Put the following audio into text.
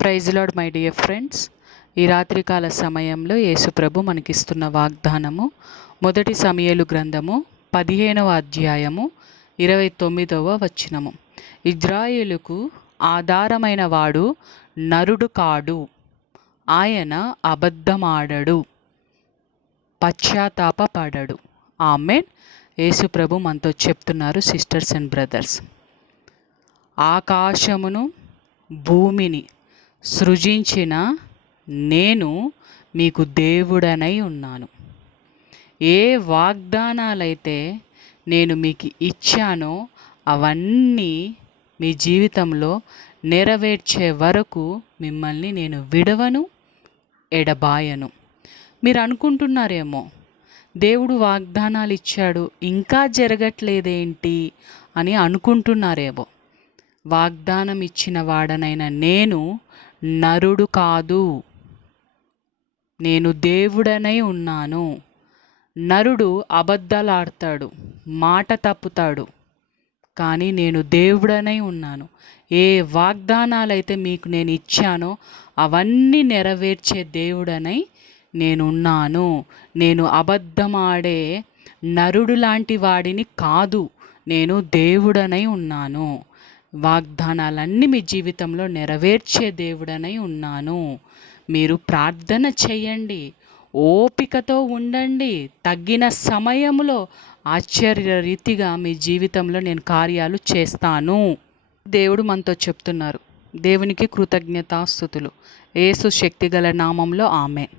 Praise Lord my dear friends. ఈ రాత్రికాల సమయంలో యేసుప్రభు మనకిస్తున్న వాగ్దానము మొదటి సమూయేలు గ్రంథము 15వ అధ్యాయము 29వ వచనము. ఇజ్రాయేలుకు ఆధారమైన వాడు నరుడు కాడు, ఆయన అబద్ధమాడడు, పశ్చాత్తాపపడడు. ఆమేన్. యేసుప్రభు మనతో చెప్తున్నారు, సిస్టర్స్ అండ్ బ్రదర్స్. ఆకాశమును భూమిని సృజించిన నేను మీకు దేవుడనై ఉన్నాను. ఏ వాగ్దానాలైతే నేను మీకు ఇచ్చానో అవన్నీ మీ జీవితంలో నెరవేర్చే వరకు మిమ్మల్ని నేను విడవను, ఎడబాయను. మీరు అనుకుంటున్నారేమో, దేవుడు వాగ్దానాలు ఇచ్చాడు ఇంకా జరగట్లేదేంటి అని అనుకుంటున్నారేమో. వాగ్దానం ఇచ్చిన వాడనైన నేను నరుడు కాదు, నేను దేవుడనై ఉన్నాను. నరుడు అబద్ధాలాడతాడు, మాట తప్పుతాడు, కానీ నేను దేవుడనై ఉన్నాను. ఏ వాగ్దానాలైతే మీకు నేను ఇచ్చానో అవన్నీ నెరవేర్చే దేవుడనై నేనున్నాను. నేను అబద్ధమాడే నరుడు లాంటి వాడిని కాదు, నేను దేవుడనై ఉన్నాను. వాగ్దానాలన్నీ మీ జీవితంలో నెరవేర్చే దేవుడనై ఉన్నాను. మీరు ప్రార్థన చేయండి, ఓపికతో ఉండండి. తగ్గిన సమయంలో ఆశ్చర్య రీతిగా మీ జీవితంలో నేను కార్యాలు చేస్తాను. దేవుడు మనతో చెప్తున్నారు. దేవునికి కృతజ్ఞతాస్తుతులు. యేసు శక్తిగల నామంలో ఆమేన్.